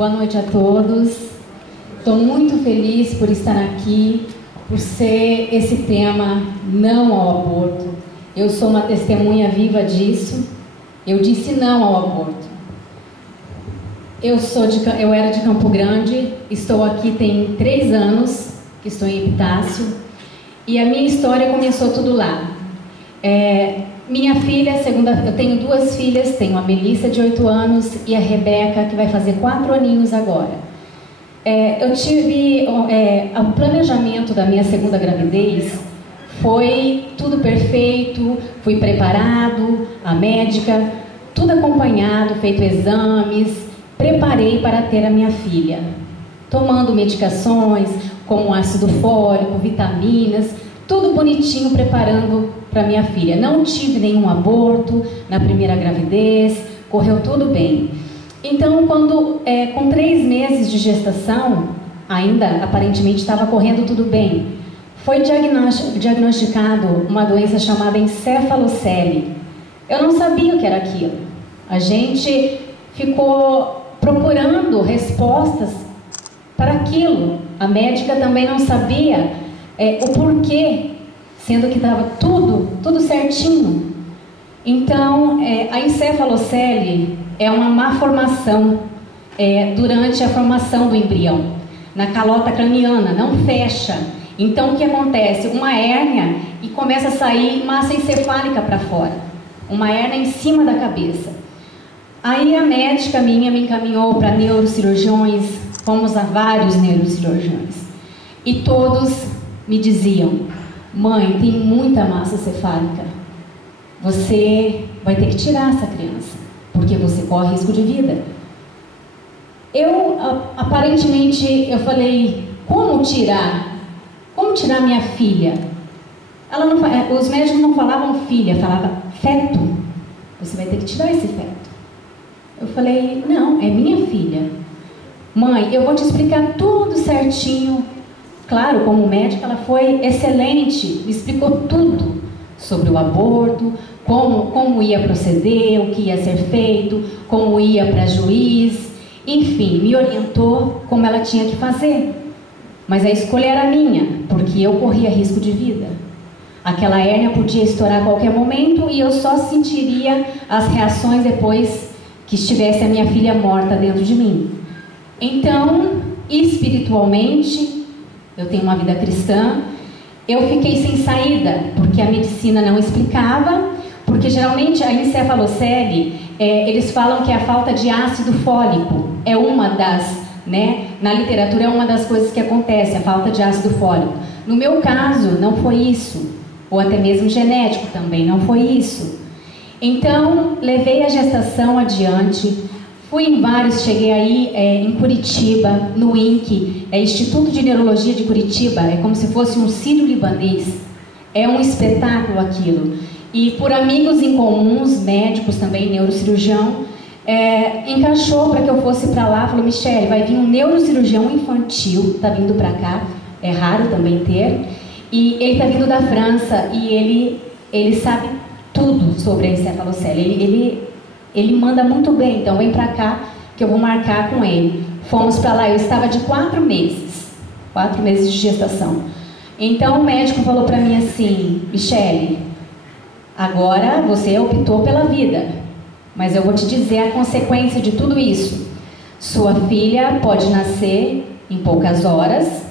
Boa noite a todos. Estou muito feliz por estar aqui, por ser esse tema não ao aborto. Eu sou uma testemunha viva disso. Eu disse não ao aborto. Eu era de Campo Grande, estou aqui tem 3 anos que estou em Epitácio e a minha história começou tudo lá. Minha filha, eu tenho 2 filhas, tenho a Melissa de 8 anos e a Rebeca que vai fazer 4 aninhos agora. Eu tive o planejamento da minha segunda gravidez, foi tudo perfeito, fui preparado, a médica, tudo acompanhado, feito exames, preparei para ter a minha filha, tomando medicações como ácido fólico, vitaminas, tudo bonitinho preparando para minha filha. Não tive nenhum aborto na primeira gravidez, correu tudo bem. Então, com 3 meses de gestação, ainda aparentemente estava correndo tudo bem, foi diagnosticado uma doença chamada encefalocele. Eu não sabia o que era aquilo. A gente ficou procurando respostas para aquilo. A médica também não sabia o porquê, sendo que estava tudo certinho. Então, a encefalocele é uma má formação durante a formação do embrião, na calota craniana, não fecha. Então, o que acontece? Uma hérnia e começa a sair massa encefálica para fora, uma hérnia em cima da cabeça. Aí a médica minha me encaminhou para neurocirurgiões, fomos a vários neurocirurgiões, e todos me diziam: mãe, tem muita massa cefálica, você vai ter que tirar essa criança, porque você corre risco de vida. Aparentemente, eu falei: como tirar? Como tirar minha filha? Os médicos não falavam filha, falavam feto. Você vai ter que tirar esse feto. Eu falei: não, é minha filha. Mãe, eu vou te explicar tudo certinho. Claro, como médica, ela foi excelente, me explicou tudo sobre o aborto, como ia proceder, o que ia ser feito, como ia para juiz, enfim, me orientou como ela tinha que fazer. Mas a escolha era minha, porque eu corria risco de vida. Aquela hérnia podia estourar a qualquer momento e eu só sentiria as reações depois que estivesse a minha filha morta dentro de mim. Então, espiritualmente, eu tenho uma vida cristã, eu fiquei sem saída, porque a medicina não explicava, porque geralmente a encefalocele, eles falam que a falta de ácido fólico é uma das, na literatura é uma das coisas que acontece, a falta de ácido fólico. No meu caso, não foi isso, ou até mesmo genético também, não foi isso. Então, levei a gestação adiante, fui em vários, cheguei aí em Curitiba, no INC, Instituto de Neurologia de Curitiba, é como se fosse um sírio-libanês, é um espetáculo aquilo. E por amigos em comuns, médicos também, neurocirurgião, encaixou para que eu fosse para lá, falou: Michele, vai vir um neurocirurgião infantil, está vindo para cá, é raro também ter, e ele está vindo da França e ele sabe tudo sobre a encefalocele, ele manda muito bem, então vem para cá que eu vou marcar com ele. Fomos para lá, eu estava de 4 meses de gestação. Então o médico falou para mim assim: Michele, agora você optou pela vida, mas eu vou te dizer a consequência de tudo isso. Sua filha pode nascer em poucas horas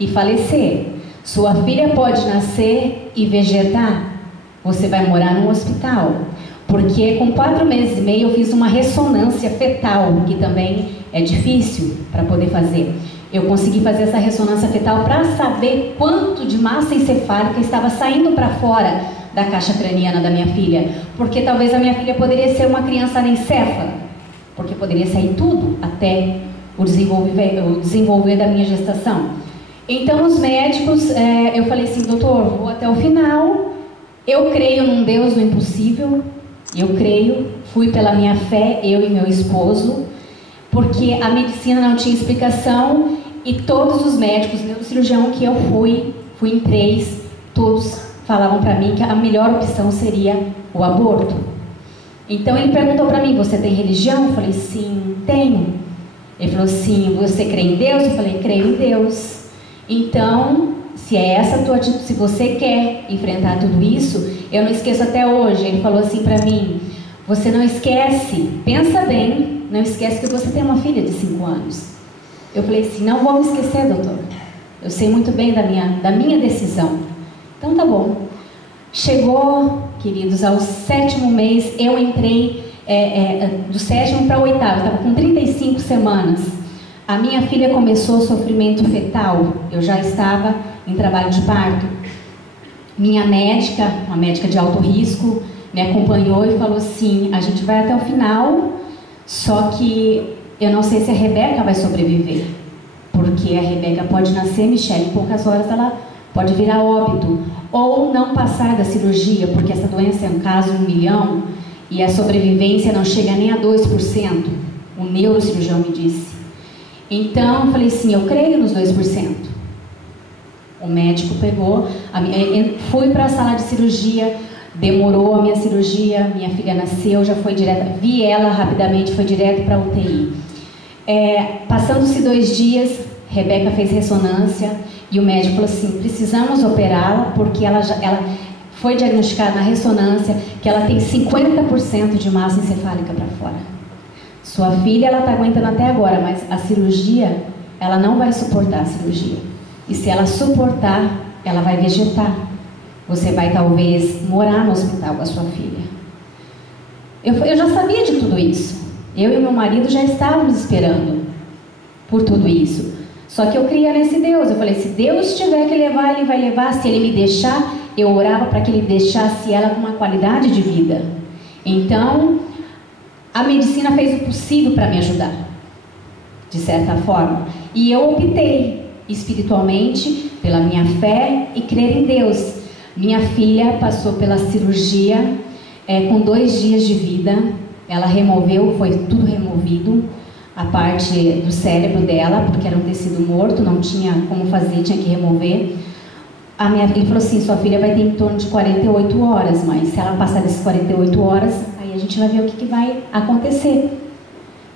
e falecer. Sua filha pode nascer e vegetar. Você vai morar num hospital. Porque com 4 meses e meio eu fiz uma ressonância fetal, que também é difícil para poder fazer. Eu consegui fazer essa ressonância fetal para saber quanto de massa encefálica estava saindo para fora da caixa craniana da minha filha. Porque talvez a minha filha poderia ser uma criança anencéfala, porque poderia sair tudo até o desenvolver da minha gestação. Então os médicos, eu falei assim: doutor, vou até o final, eu creio num Deus do impossível. Eu creio, fui pela minha fé, eu e meu esposo, porque a medicina não tinha explicação e todos os médicos, neurocirurgião que eu fui em 3, todos falavam para mim que a melhor opção seria o aborto. Então ele perguntou para mim: você tem religião? Eu falei: sim, tenho. Ele falou assim, você crê em Deus? Eu falei, creio em Deus. Então, se é essa a tua atitude, se você quer enfrentar tudo isso, eu não esqueço até hoje. Ele falou assim para mim, você não esquece, pensa bem, não esquece que você tem uma filha de 5 anos. Eu falei assim, não vou me esquecer, doutor. Eu sei muito bem da minha decisão. Então tá bom. Chegou, queridos, ao 7º mês, eu entrei do 7º para o 8º, eu estava com 35 semanas. A minha filha começou sofrimento fetal, eu já estava em trabalho de parto. Minha médica, uma médica de alto risco, me acompanhou e falou assim, a gente vai até o final, só que eu não sei se a Rebeca vai sobreviver, porque a Rebeca pode nascer, Michele, em poucas horas ela pode virar óbito, ou não passar da cirurgia, porque essa doença é um caso 1 milhão, e a sobrevivência não chega nem a 2%, o neurocirurgião me disse. Então, eu falei assim, eu creio nos 2%. O médico pegou, fui para a sala de cirurgia, demorou a minha cirurgia, minha filha nasceu, já foi direto, vi ela rapidamente, foi direto para a UTI. Passando-se 2 dias, Rebeca fez ressonância e o médico falou assim, precisamos operá-la porque ela foi diagnosticada na ressonância que ela tem 50% de massa encefálica para fora. Sua filha, ela está aguentando até agora, mas a cirurgia, ela não vai suportar a cirurgia. E se ela suportar, ela vai vegetar. Você vai talvez morar no hospital com a sua filha. Eu já sabia de tudo isso. Eu e meu marido já estávamos esperando por tudo isso. Só que eu cria nesse Deus. Eu falei, se Deus tiver que levar, Ele vai levar. Se Ele me deixar, eu orava para que Ele deixasse ela com uma qualidade de vida. Então, a medicina fez o possível para me ajudar, de certa forma. E eu optei espiritualmente pela minha fé e crer em Deus. Minha filha passou pela cirurgia com 2 dias de vida. Ela removeu, foi tudo removido, a parte do cérebro dela, porque era um tecido morto, não tinha como fazer, tinha que remover. Ele falou assim, sua filha vai ter em torno de 48 horas, mas se ela passar dessas 48 horas, aí a gente vai ver o que vai acontecer.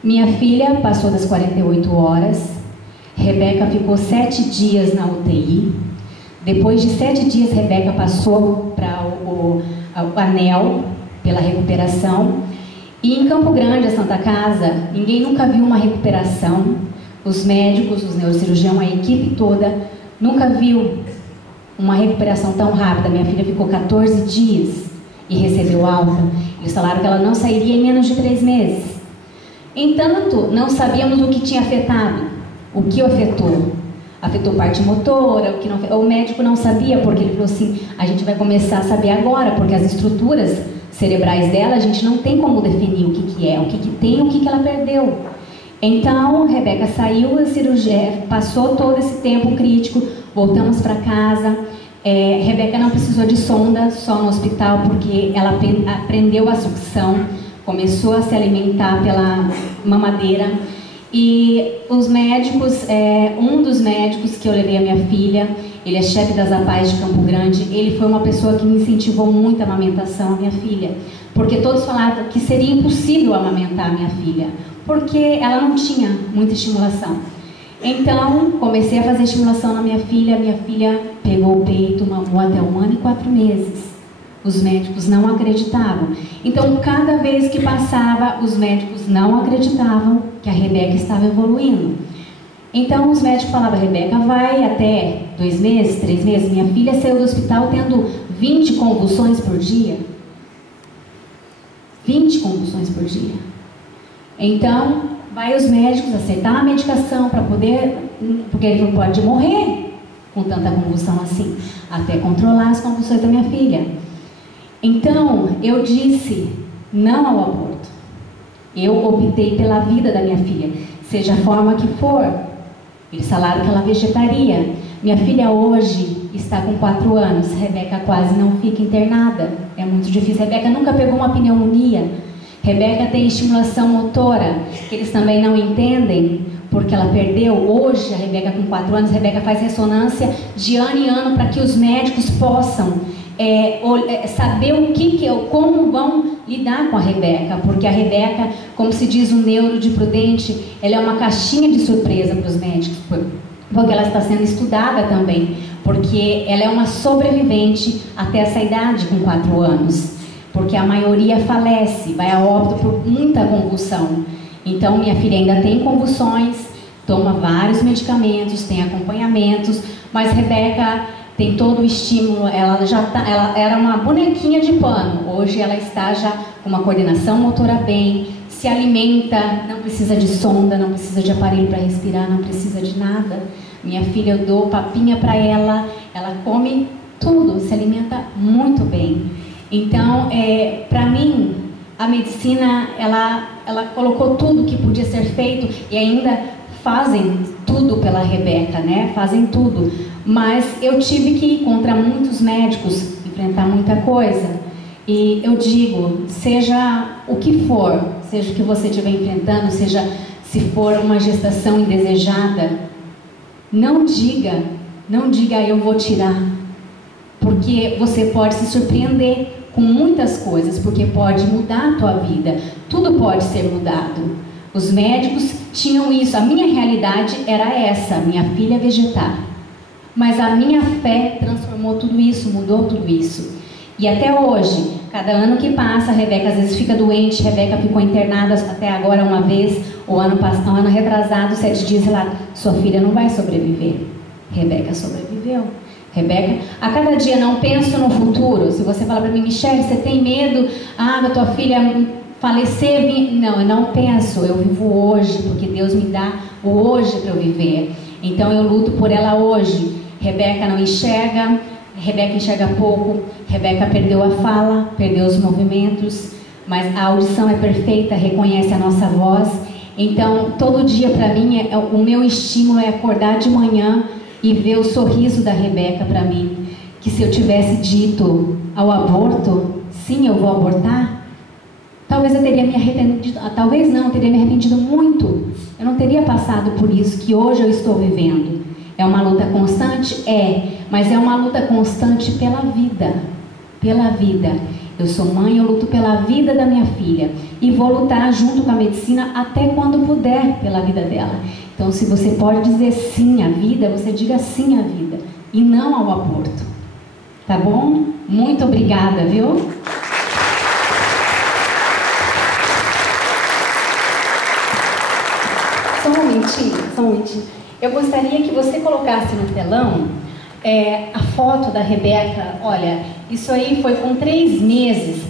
Minha filha passou das 48 horas, Rebeca ficou 7 dias na UTI. Depois de 7 dias, Rebeca passou para o anel pela recuperação. E em Campo Grande, a Santa Casa, ninguém nunca viu uma recuperação. Os médicos, os neurocirurgiões, a equipe toda, nunca viu uma recuperação tão rápida. Minha filha ficou 14 dias e recebeu alta. Eles falaram que ela não sairia em menos de 3 meses. Entanto, não sabíamos o que tinha afetado. O que o afetou? Afetou parte motora, o que não, o médico não sabia, porque ele falou assim, a gente vai começar a saber agora, porque as estruturas cerebrais dela, a gente não tem como definir o que é, o que tem, o que ela perdeu. Então, Rebeca saiu da cirurgia, passou todo esse tempo crítico, voltamos para casa. Rebeca não precisou de sonda, só no hospital, porque ela aprendeu a sucção, começou a se alimentar pela mamadeira. E os médicos, um dos médicos que eu levei a minha filha, ele é chefe das APAES de Campo Grande, ele foi uma pessoa que me incentivou muito a amamentação, a minha filha. Porque todos falavam que seria impossível amamentar a minha filha, porque ela não tinha muita estimulação. Então, comecei a fazer estimulação na minha filha pegou o peito, mamou até 1 ano e 4 meses. Os médicos não acreditavam. Então, cada vez que passava, os médicos não acreditavam que a Rebeca estava evoluindo. Então, os médicos falavam, Rebeca vai até 2 meses, 3 meses. Minha filha saiu do hospital tendo 20 convulsões por dia. 20 convulsões por dia. Então, vai os médicos aceitar a medicação para poder, porque ele não pode morrer com tanta convulsão assim, até controlar as convulsões da minha filha. Então, eu disse não ao aborto. Eu optei pela vida da minha filha, seja a forma que for. Eles falaram que ela vegetaria. Minha filha hoje está com 4 anos. Rebeca quase não fica internada. É muito difícil. Rebeca nunca pegou uma pneumonia. Rebeca tem estimulação motora, que eles também não entendem, porque ela perdeu. Hoje, a Rebeca com 4 anos, a Rebeca faz ressonância de ano em ano para que os médicos possam saber como vão lidar com a Rebeca, porque a Rebeca, como se diz o neuro de Prudente, ela é uma caixinha de surpresa para os médicos, porque ela está sendo estudada também, porque ela é uma sobrevivente até essa idade, com 4 anos, porque a maioria falece, vai a óbito por muita convulsão. Então minha filha ainda tem convulsões, toma vários medicamentos, tem acompanhamentos, mas Rebeca tem todo o estímulo. Ela era uma bonequinha de pano, hoje ela está já com uma coordenação motora bem, se alimenta, não precisa de sonda, não precisa de aparelho para respirar, não precisa de nada. Minha filha, eu dou papinha para ela come tudo, se alimenta muito bem. Então, para mim, a medicina, ela colocou tudo que podia ser feito, e ainda fazem tudo pela Rebeca, né? Fazem tudo. Mas eu tive que ir contra muitos médicos, enfrentar muita coisa. E eu digo, seja o que for, seja o que você estiver enfrentando, seja se for uma gestação indesejada, não diga eu vou tirar, porque você pode se surpreender com muitas coisas, porque pode mudar a tua vida, tudo pode ser mudado. Os médicos tinham isso, a minha realidade era essa, minha filha vegetar. Mas a minha fé transformou tudo isso, mudou tudo isso. E até hoje, cada ano que passa, a Rebeca às vezes fica doente. A Rebeca ficou internada até agora uma vez, o ano retrasado, 7 dias, ela, sua filha não vai sobreviver. Rebeca sobreviveu. Rebeca, a cada dia não penso no futuro. Se você falar para mim, Michele, você tem medo da tua filha falecer? Não, eu não penso, eu vivo hoje, porque Deus me dá o hoje para eu viver. Então eu luto por ela hoje. Rebeca não enxerga, Rebeca enxerga pouco, Rebeca perdeu a fala, perdeu os movimentos, mas a audição é perfeita, reconhece a nossa voz. Então todo dia para mim, o meu estímulo é acordar de manhã e ver o sorriso da Rebeca para mim, que se eu tivesse dito ao aborto, sim, eu vou abortar, talvez eu teria me arrependido, talvez não, eu teria me arrependido muito, eu não teria passado por isso que hoje eu estou vivendo. É uma luta constante? Mas é uma luta constante pela vida, pela vida. Eu sou mãe, eu luto pela vida da minha filha e vou lutar junto com a medicina até quando puder pela vida dela. Então, se você pode dizer sim à vida, você diga sim à vida e não ao aborto. Tá bom? Muito obrigada, viu? Só um momentinho. Eu gostaria que você colocasse no telão a foto da Rebeca. Olha, isso aí foi com 3 meses,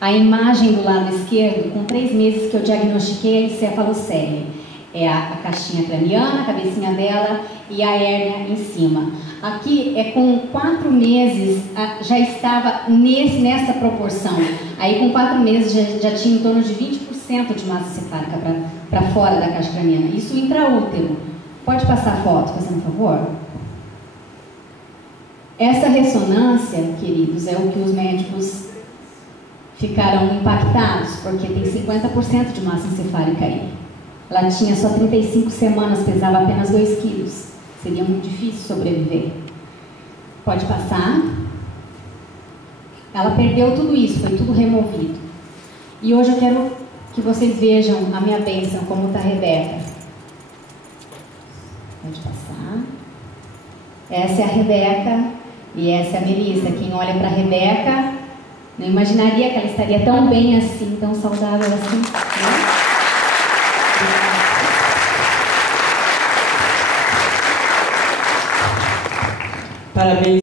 a imagem do lado esquerdo, com 3 meses que eu diagnostiquei a encefalocele. É a caixinha craniana, a cabecinha dela e a hérnia em cima. Aqui é com 4 meses, já estava nessa proporção. Aí com 4 meses já tinha em torno de 20% de massa encefálica para fora da caixa craniana. Isso intraútero. Pode passar a foto, fazendo favor? Essa ressonância, queridos, é o que os médicos ficaram impactados, porque tem 50% de massa encefálica aí. Ela tinha só 35 semanas, pesava apenas 2 quilos. Seria muito difícil sobreviver. Pode passar. Ela perdeu tudo isso, foi tudo removido. E hoje eu quero que vocês vejam a minha bênção, como está a Rebeca. Pode passar. Essa é a Rebeca e essa é a Melissa. Quem olha para a Rebeca não imaginaria que ela estaria tão bem assim, tão saudável assim, né? Parabéns.